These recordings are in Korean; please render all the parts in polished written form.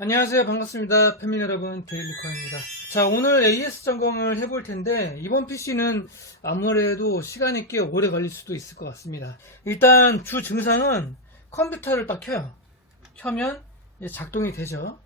안녕하세요. 반갑습니다. 패밀리 여러분, 데일리커입니다. 자, 오늘 AS 점검을 해볼 텐데, 이번 PC는 아무래도 시간이 꽤 오래 걸릴 수도 있을 것 같습니다. 일단 주 증상은 컴퓨터를 딱 켜요. 켜면 이제 작동이 되죠.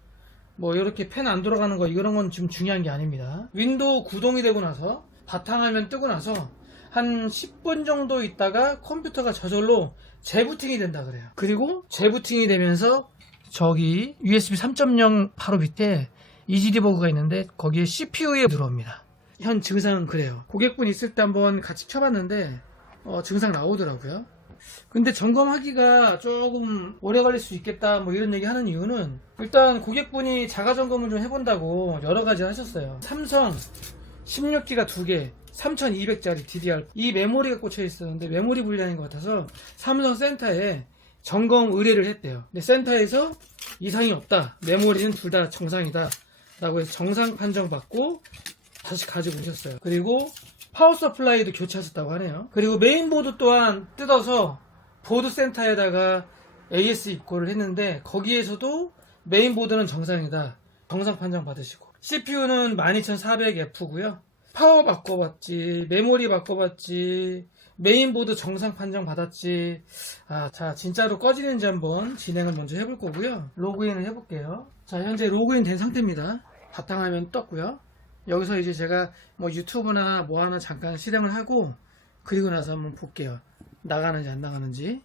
뭐 이렇게 펜 안 돌아가는 거 이런 건 지금 중요한 게 아닙니다. 윈도우 구동이 되고 나서 바탕화면 뜨고 나서 한 10분 정도 있다가 컴퓨터가 저절로 재부팅이 된다 그래요. 그리고 재부팅이 되면서 저기 USB 3.0 바로 밑에 이지디버그가 있는데 거기에 CPU에 들어옵니다. 현 증상은 그래요. 고객분 있을 때 한번 같이 켜봤는데 증상 나오더라고요. 근데 점검하기가 조금 오래 걸릴 수 있겠다 뭐 이런 얘기 하는 이유는, 일단 고객분이 자가 점검을 좀 해본다고 여러 가지 하셨어요. 삼성 16기가 2개 3200짜리 DDR 이 메모리가 꽂혀 있었는데 메모리 불량인 것 같아서 삼성 센터에 점검 의뢰를 했대요. 근데 센터에서 이상이 없다, 메모리는 둘 다 정상이다 라고 해서 정상 판정 받고 다시 가지고 오셨어요. 그리고 파워 서플라이도 교체하셨다고 하네요. 그리고 메인보드 또한 뜯어서 보드 센터에다가 AS 입고를 했는데 거기에서도 메인보드는 정상이다, 정상 판정 받으시고, CPU는 12400F고요 파워 바꿔봤지, 메모리 바꿔봤지, 메인보드 정상 판정 받았지. 자, 진짜로 꺼지는지 한번 진행을 먼저 해볼 거고요. 로그인을 해볼게요. 자, 현재 로그인 된 상태입니다. 바탕화면 떴고요. 여기서 이제 제가 뭐 유튜브나 뭐 하나 잠깐 실행을 하고 그리고 나서 한번 볼게요. 나가는지 안 나가는지.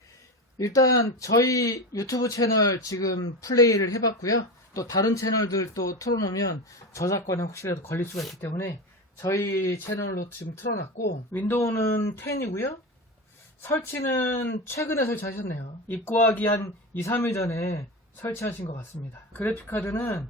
일단 저희 유튜브 채널 지금 플레이를 해봤고요. 또 다른 채널들 또 틀어놓으면 저작권에 혹시라도 걸릴 수가 있기 때문에 저희 채널로 지금 틀어놨고, 윈도우는 10이고요 설치는 최근에 설치하셨네요. 입고하기 한 2, 3일 전에 설치하신 것 같습니다. 그래픽카드는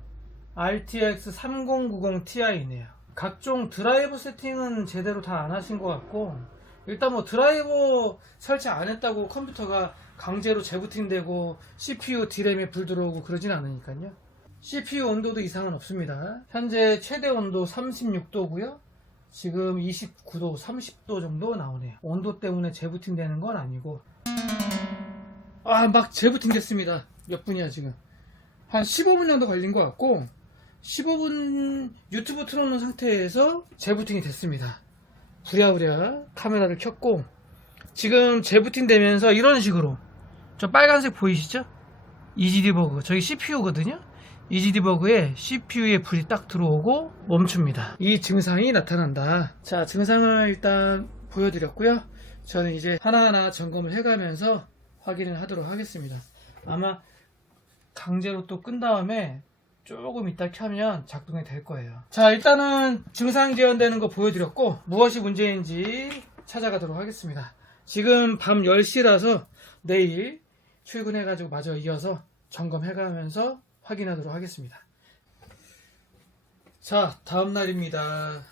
RTX 3090 Ti네요. 각종 드라이버 세팅은 제대로 다 안 하신 것 같고, 일단 뭐 드라이버 설치 안 했다고 컴퓨터가 강제로 재부팅되고 CPU D램에 불 들어오고 그러진 않으니까요. CPU 온도도 이상은 없습니다. 현재 최대 온도 36도고요 지금 29도 30도 정도 나오네요. 온도 때문에 재부팅 되는 건 아니고, 막 재부팅 됐습니다. 몇 분이야 지금. 한 15분 정도 걸린 것 같고 15분 유튜브 틀어놓은 상태에서 재부팅이 됐습니다. 부랴부랴 카메라를 켰고, 지금 재부팅 되면서 이런 식으로 저 빨간색 보이시죠? 이지디버그, 저기 CPU거든요. 이지디버그에 CPU에 불이 딱 들어오고 멈춥니다. 이 증상이 나타난다. 자, 증상을 일단 보여드렸고요. 저는 이제 하나하나 점검을 해가면서 확인을 하도록 하겠습니다. 아마 강제로 또 끈 다음에 조금 이따 켜면 작동이 될 거예요. 자, 일단은 증상 재현되는 거 보여드렸고 무엇이 문제인지 찾아가도록 하겠습니다. 지금 밤 10시라서 내일 출근해가지고 마저 이어서 점검해가면서 확인하도록 하겠습니다. 자, 다음날입니다.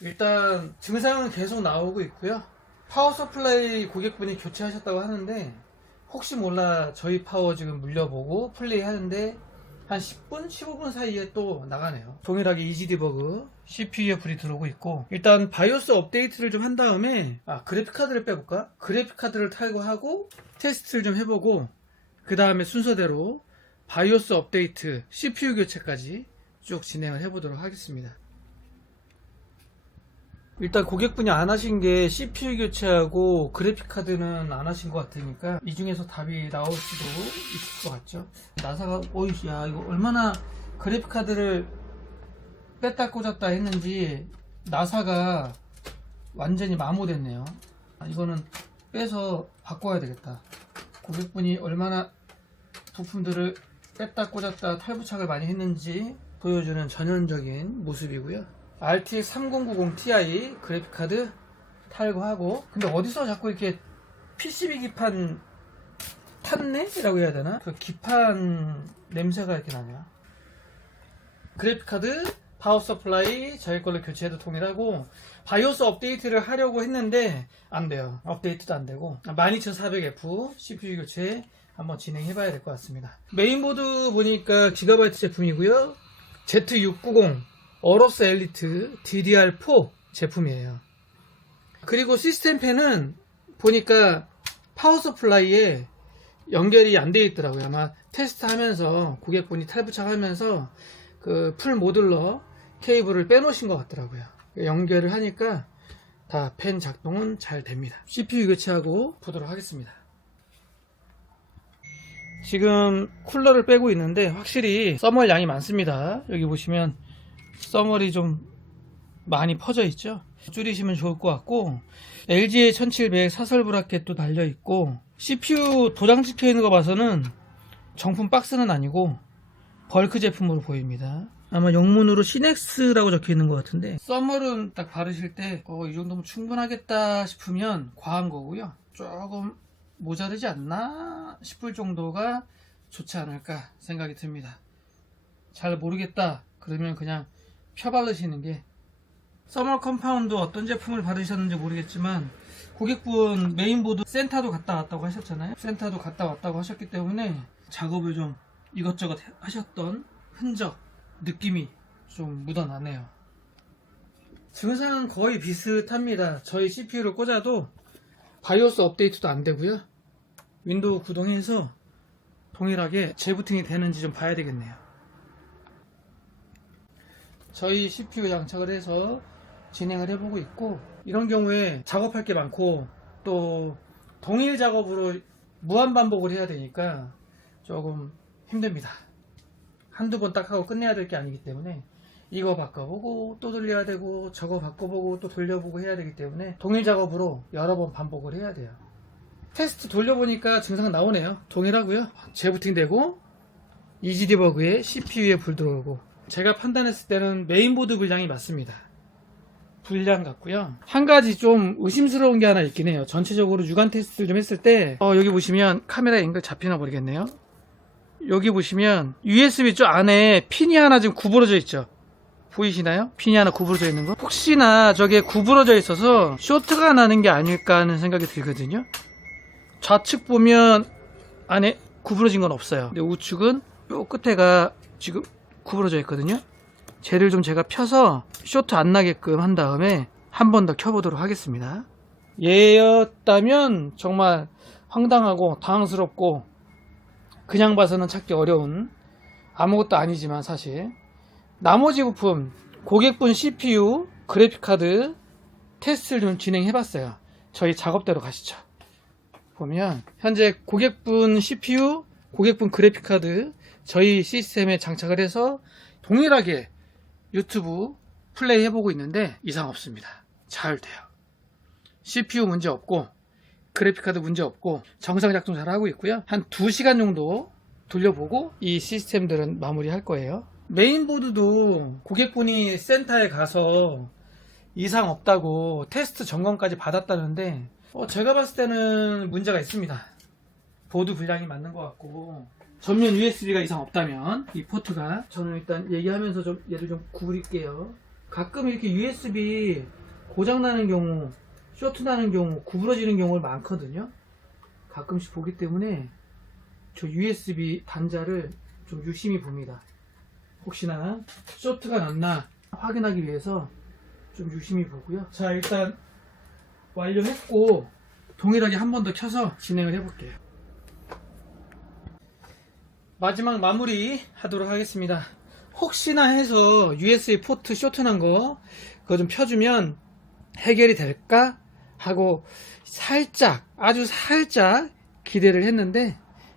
일단 증상은 계속 나오고 있고요. 파워 서플라이 고객분이 교체하셨다고 하는데 혹시 몰라 저희 파워 지금 물려보고 플레이 하는데 한 10분, 15분 사이에 또 나가네요. 동일하게 이지디버그 CPU에 불이 들어오고 있고, 일단 바이오스 업데이트를 좀 한 다음에 그래픽카드를 빼볼까? 그래픽카드를 탈거하고 테스트를 좀 해보고 그 다음에 순서대로 바이오스 업데이트, CPU 교체까지 쭉 진행을 해보도록 하겠습니다. 일단 고객분이 안 하신 게 CPU 교체하고 그래픽카드는 안 하신 것 같으니까 이 중에서 답이 나올 수도 있을 것 같죠. 나사가 야 이거 얼마나 그래픽카드를 뺐다 꽂았다 했는지 나사가 완전히 마모됐네요. 이거는 빼서 바꿔야 되겠다. 고객분이 얼마나 부품들을 뺐다 꽂았다 탈부착을 많이 했는지 보여주는 전형적인 모습이고요. RTX 3090 Ti 그래픽카드 탈거하고, 근데 어디서 자꾸 이렇게 PCB 기판 탔네? 라고 해야 되나? 그 기판 냄새가 이렇게 나네요. 그래픽카드, 파워 서플라이 저희 걸로 교체해도 동일하고, 바이오스 업데이트를 하려고 했는데 안 돼요. 업데이트도 안 되고 12400F CPU 교체 한번 진행해 봐야 될 것 같습니다. 메인보드 보니까 기가바이트 제품이고요. Z690 어로스 엘리트 DDR4 제품이에요. 그리고 시스템 펜은 보니까 파워 서플라이에 연결이 안 되어 있더라고요. 아마 테스트하면서 고객분이 탈부착하면서 그 풀 모듈러 케이블을 빼놓으신 것 같더라고요. 연결을 하니까 다 팬 작동은 잘 됩니다. CPU 교체하고 보도록 하겠습니다. 지금 쿨러를 빼고 있는데 확실히 써멀 양이 많습니다. 여기 보시면 써멀이 좀 많이 퍼져 있죠. 줄이시면 좋을 것 같고, LG의 1700 사설 브라켓도 달려 있고, CPU 도장 찍혀 있는 거 봐서는 정품 박스는 아니고 벌크 제품으로 보입니다. 아마 영문으로 시넥스라고 적혀 있는 것 같은데, 써멀은 딱 바르실 때 이 정도면 충분하겠다 싶으면 과한 거고요. 조금 모자르지 않나 싶을 정도가 좋지 않을까 생각이 듭니다. 잘 모르겠다 그러면 그냥 펴 바르시는 게. 써멀 컴파운드 어떤 제품을 바르셨는지 모르겠지만 고객분 메인보드 센터도 갔다 왔다고 하셨잖아요. 센터도 갔다 왔다고 하셨기 때문에 작업을 좀 이것저것 하셨던 흔적, 느낌이 좀 묻어나네요. 증상은 거의 비슷합니다. 저희 CPU를 꽂아도 바이오스 업데이트도 안 되고요. 윈도우 구동해서 동일하게 재부팅이 되는지 좀 봐야 되겠네요. 저희 CPU 장착을 해서 진행을 해보고 있고, 이런 경우에 작업할 게 많고 또 동일 작업으로 무한 반복을 해야 되니까 조금 힘듭니다. 한두 번 딱 하고 끝내야 될 게 아니기 때문에 이거 바꿔보고 또 돌려야 되고 저거 바꿔보고 또 돌려보고 해야 되기 때문에 동일 작업으로 여러 번 반복을 해야 돼요. 테스트 돌려보니까 증상 나오네요. 동일하고요. 재부팅 되고 이지디버그에 CPU에 불 들어오고, 제가 판단했을 때는 메인보드 불량이 맞습니다. 불량 같고요. 한 가지 좀 의심스러운 게 하나 있긴 해요. 전체적으로 육안 테스트를 좀 했을 때 여기 보시면 카메라 앵글 잡히나 모르겠네요. 여기 보시면 USB 쪽 안에 핀이 하나 지금 구부러져 있죠. 보이시나요? 핀이 하나 구부러져 있는 거. 혹시나 저게 구부러져 있어서 쇼트가 나는 게 아닐까 하는 생각이 들거든요. 좌측 보면 안에 구부러진 건 없어요. 근데 우측은 요 끝에가 지금 구부러져 있거든요. 쟤를 좀 제가 펴서 쇼트 안 나게끔 한 다음에 한 번 더 켜보도록 하겠습니다. 얘였다면 정말 황당하고 당황스럽고 그냥 봐서는 찾기 어려운 아무것도 아니지만, 사실 나머지 부품 고객분 CPU, 그래픽카드 테스트를 좀 진행해봤어요. 저희 작업대로 가시죠. 보면 현재 고객분 CPU, 고객분 그래픽카드 저희 시스템에 장착을 해서 동일하게 유튜브 플레이 해보고 있는데 이상 없습니다. 잘 돼요. CPU 문제 없고 그래픽카드 문제 없고 정상 작동 잘 하고 있고요. 한 2시간 정도 돌려보고 이 시스템들은 마무리할 거예요. 메인보드도 고객분이 센터에 가서 이상 없다고 테스트 점검까지 받았다는데 제가 봤을 때는 문제가 있습니다. 보드 불량이 맞는 것 같고, 전면 USB가 이상 없다면 이 포트가, 저는 일단 얘기하면서 좀 얘를 좀 구부릴게요. 가끔 이렇게 USB 고장 나는 경우, 쇼트 나는 경우, 구부러지는 경우가 많거든요. 가끔씩 보기 때문에 저 USB 단자를 좀 유심히 봅니다. 혹시나 쇼트가 났나 확인하기 위해서 좀 유심히 보고요. 자, 일단 완료했고 동일하게 한 번 더 켜서 진행을 해볼게요. 마지막 마무리 하도록 하겠습니다. 혹시나 해서 USB 포트 쇼트 난 거 그거 좀 펴주면 해결이 될까 하고 살짝, 아주 살짝 기대를 했는데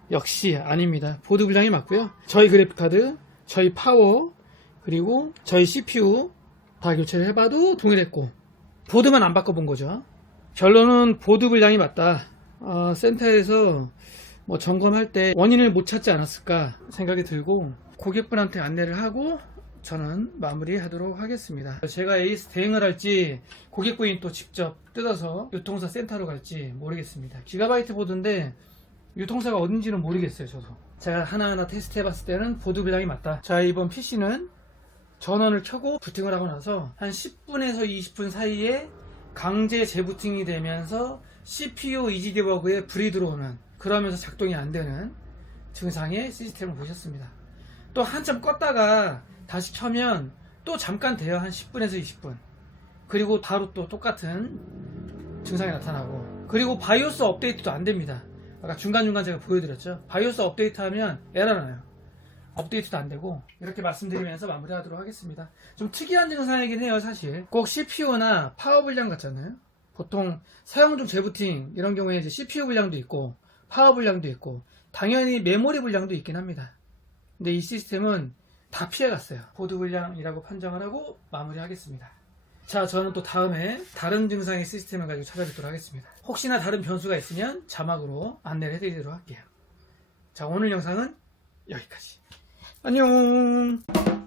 역시 아닙니다. 보드 불량이 맞고요. 저희 그래픽카드, 저희 파워, 그리고 저희 CPU 다 교체를 해봐도 동일했고 보드만 안 바꿔본 거죠. 결론은 보드 불량이 맞다. 센터에서 뭐 점검할 때 원인을 못 찾지 않았을까 생각이 들고, 고객분한테 안내를 하고 저는 마무리하도록 하겠습니다. 제가 에이스 대행을 할지 고객분이 또 직접 뜯어서 유통사 센터로 갈지 모르겠습니다. 기가바이트 보드인데 유통사가 어딘지는 모르겠어요. 저도 제가 하나하나 테스트 해봤을 때는 보드 불량이 맞다. 자, 이번 PC는 전원을 켜고 부팅을 하고 나서 한 10분에서 20분 사이에 강제 재부팅이 되면서 CPU 이지디버그에 불이 들어오는, 그러면서 작동이 안 되는 증상의 시스템을 보셨습니다. 또 한참 껐다가 다시 켜면 또 잠깐 돼요. 한 10분에서 20분. 그리고 바로 또 똑같은 증상이 나타나고, 그리고 바이오스 업데이트도 안 됩니다. 아까 중간중간 제가 보여드렸죠. 바이오스 업데이트하면 에러 나요. 업데이트도 안 되고. 이렇게 말씀드리면서 마무리하도록 하겠습니다. 좀 특이한 증상이긴 해요, 사실. 꼭 CPU나 파워 불량 같잖아요. 보통 사용 중 재부팅 이런 경우에 이제 CPU 불량도 있고 파워 불량도 있고 당연히 메모리 불량도 있긴 합니다. 근데 이 시스템은 다 피해갔어요. 보드 불량이라고 판정을 하고 마무리하겠습니다. 자, 저는 또 다음에 다른 증상의 시스템을 가지고 찾아뵙도록 하겠습니다. 혹시나 다른 변수가 있으면 자막으로 안내를 해드리도록 할게요. 자, 오늘 영상은 여기까지. 안녕.